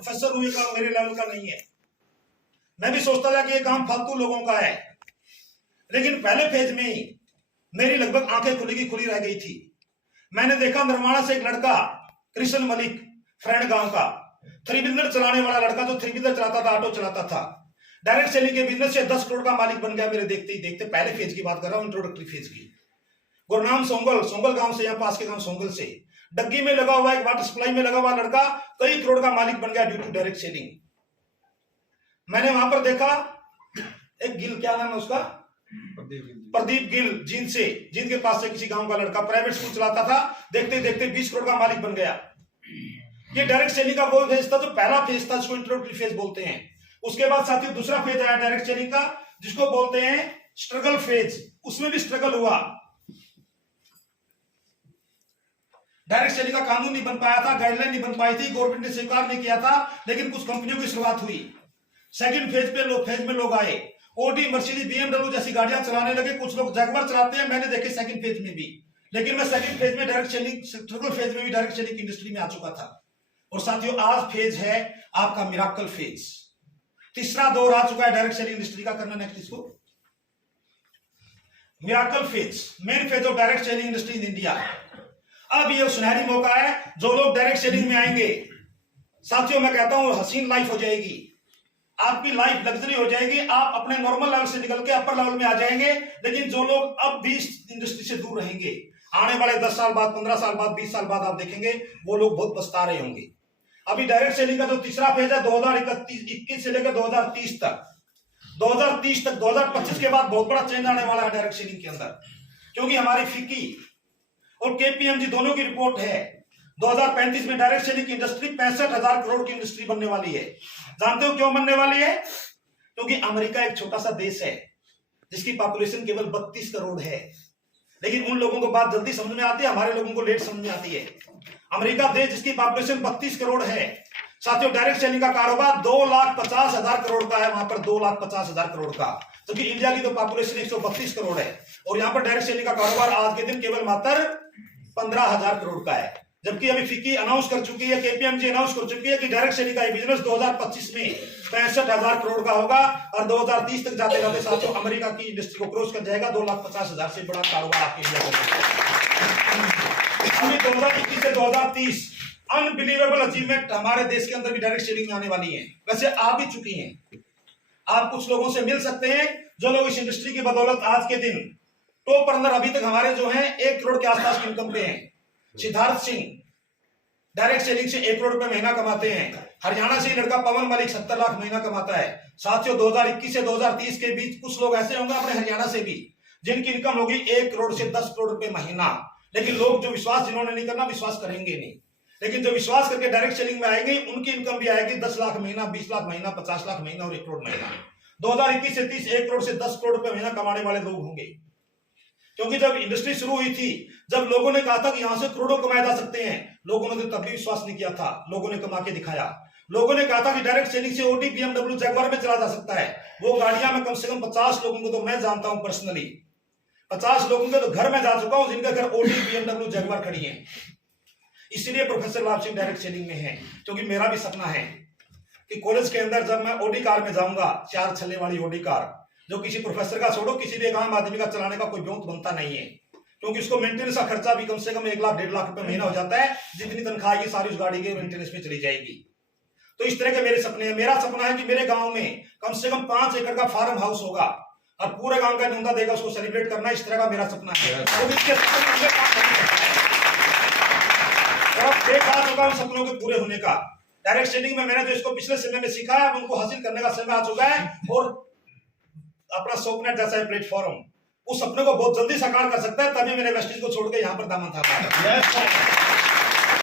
Professor हूं, ये काम मेरे लेवल का नहीं है। मैं भी सोचता था कि ये काम फालतू लोगों का है, लेकिन पहले फेज में ही मेरी लगभग आंखें खुली रह गई थी। मैंने देखा निर्माणा से एक लड़का कृष्ण मलिक, फ्रेंड गांव का, थ्री व्हीलर चलाने वाला लड़का, जो थ्री व्हीलर चलाता था, ऑटो चलाता था, डायरेक्ट सेलिंग के बिजनेस से 10 करोड़ का मालिक बन गया मेरे देखते ही देखते। पहले फेज की बात कर रहा हूं, इंट्रोडक्टरी फेज की। गुरनाम सोंगल गांव से, यहाँ पास के गांव सोंगल से, डग्गी में लगा हुआ, एक वाटर सप्लाई में लगा हुआ लड़का कई करोड़ का मालिक बन गया ड्यू टू डायरेक्ट सेलिंग। मैंने वहां पर देखा एक गिल, क्या नाम है उसका, प्रदीप गिल, जींद के पास से किसी गांव का लड़का, प्राइवेट स्कूल चलाता था, देखते देखते 20 करोड़ का मालिक बन गया। ये डायरेक्ट सेलिंग का वो फेज था जो पहला फेज था, जिसको इंट्रोडक्टरी फेज बोलते हैं। उसके बाद साथियों दूसरा फेज आया डायरेक्ट सेलिंग का, जिसको बोलते हैं स्ट्रगल फेज। उसमें भी स्ट्रगल हुआ, डायरेक्ट सेलिंग का कानून नहीं बन पाया था, गाइडलाइन नहीं बन पाई थी, गवर्नमेंट ने स्वीकार नहीं किया था, लेकिन कुछ कंपनियों की शुरुआत हुई। सेकंड फेज में लोग आए, ओडी, मर्सिडीज, बीएमडब्ल्यू जैसी गाड़ियां चलाने लगे। कुछ लोग जगवर चलाते हैं, मैंने देखे सेकंड फेज में भी, लेकिन मैं सेकंड फेज में डायरेक्ट सेलिंग, स्ट्रगल फेज में भी डायरेक्ट सेलिंग की इंडस्ट्री में आ चुका था। और साथियों आज फेज है आपका मिराकल फेज, तीसरा दौर आ चुका है डायरेक्ट सेलिंग इंडस्ट्री का। करना नेक्स्ट इसको, miracle phase, main phase of direct selling industry in India. अब ये सुनहरी मौका है, जो लोग डायरेक्ट सेलिंग में आएंगे, साथियों मैं कहता हूं हसीन लाइफ हो जाएगी, आपकी लाइफ लग्जरी हो जाएगी, आप अपने नॉर्मल लेवल से निकल के अपर लेवल में आ जाएंगे। लेकिन जो लोग अब भी इस इंडस्ट्री से दूर रहेंगे, आने वाले 10 साल बाद, 15 साल बाद, 20 साल बाद आप देखेंगे वो लोग बहुत पछता रहे होंगे। अभी डायरेक्ट सेलिंग का जो तीसरा फेज है 2021 से लेकर 2030 तक, 2025 के बाद बहुत बड़ा चेंज आने वाला है डायरेक्ट सेलिंग के अंदर, क्योंकि हमारी फिक्की और केपीएमजी दोनों की रिपोर्ट है 2035 में डायरेक्ट सेलिंग की इंडस्ट्री 65,000 करोड़ की इंडस्ट्री बनने वाली है। जानते हो क्यों बनने वाली है? क्योंकि अमेरिका एक छोटा सा देश है जिसकी पॉपुलेशन केवल 32 करोड़ है, लेकिन उन लोगों को बात जल्दी समझ में आती है, हमारे लोगों को लेट समझ में आती है। अमेरिका देश जिसकी पॉपुलेशन 32 करोड़ है, साथियों डायरेक्ट सेलिंग का कारोबार 2,50,000 करोड़ का है, वहां पर 2,50,000 करोड़ का, क्योंकि इंडिया की तो पॉपुलेशन 132 करोड़ है और यहां पर डायरेक्ट सेलिंग का कारोबार आज के दिन केवल मात्र 15,000 करोड़ का है। जबकि अभी फिक्की अनाउंस कर चुकी है, केपीएमजी अनाउंस कर चुकी है कि डायरेक्ट सेलिंग का बिजनेस 2025 में 65,000 करोड़ का होगा और 2030 तक जाते जाते साथियों अमेरिका की इंडस्ट्री को क्रॉस कर जाएगा। 2,50,000 से बड़ा कारोबार आपके इंडिया का। अभी 2021 से 2030 अनबिलीवेबल अचीवमेंट हमारे देश के अंदर भी डायरेक्ट सेलिंग में आने वाली है। वैसे आ भी चुकी हैं, आप कुछ लोगों से मिल सकते हैं जो लोग इस इंडस्ट्री की बदौलत आज के दिन टॉप रनर अभी तक हमारे जो हैं 1 करोड़ के आसपास की इनकम पे हैं। सिद्धार्थ सिंह डायरेक्ट सेलिंग से 1 करोड़ रुपए महीना कमाते हैं। हरियाणा से लड़का पवन मलिक 70 लाख महीना कमाता है। साथियों 2021 से 2030 के बीच कुछ लोग ऐसे होंगे अपने हरियाणा से भी जिनकी इनकम होगी 1 करोड़ से 10 करोड़ रुपए महीना। लेकिन लोग जो विश्वास जिन्होंने नहीं करना, विश्वास करेंगे नहीं, लेकिन जो विश्वास करके डायरेक्ट सेलिंग में आएंगे उनकी इनकम भी आएगी 10 लाख महीना, 20 लाख महीना, 50 लाख महीना और 1 करोड़ महीना। 2021 से 30 1 करोड़ से 10 करोड़ रुपए महीना कमाने वाले लोग होंगे। क्योंकि जब इंडस्ट्री शुरू हुई थी, जब लोगों ने कहा था कि यहां से करोड़ों कमाए जा सकते हैं, लोगों ने तब भी विश्वास नहीं किया था। लोगों ने कमा के दिखाया। लोगों ने कहा था कि डायरेक्ट सेलिंग से ओडी, बीएमडब्ल्यू, जगुआर में चला जा सकता है। वो गाड़ियां में कम से कम 50 लोगों को तो मैं जानता हूं पर्सनली, 50 लोगों के तो घर में जा चुका हूं जिनके घर ओडी, बीएमडब्ल्यू, जगुआर खड़ी है। इसलिए प्रोफेसर लाभ सिंह डायरेक्ट सेलिंग में है, क्योंकि मेरा भी सपना है कि कॉलेज के अंदर जब मैं ओडी कार में जाऊंगा, 4 छल्ले वाली ओडी कार, जो किसी प्रोफेसर का छोड़ो किसी भी एक आम आदमी का चलाने का कोई ब्योंत बनता नहीं है, क्योंकि उसको मेंटेनेंस का खर्चा भी कम से कम 1 लाख 1.5 लाख रुपए महीना हो जाता है। जितनी तनख्वाह आएगी सारी उस गाड़ी के मेंटेनेंस में चली जाएगी। तो इस तरह के मेरे सपने हैं। मेरा सपना है कि मेरे गांव में कम से कम 5 एकड़ का फार्म हाउस होगा और पूरे गांव का न्योता देगा, उसको सेलिब्रेट करना। इस तरह का मेरा सपना है। तो इसके देखा चुका उन सपनों के पूरे होने का। डायरेक्ट सेलिंग में मैंने जो इसको पिछले समय में सीखा है, उनको हासिल करने का समय आ चुका है और अपना सोपनेट जैसा है प्लेटफॉर्म, उस सपने को बहुत जल्दी साकार कर सकता है। तभी मैंने वेस्टिज को छोड़ के यहाँ पर दामन था।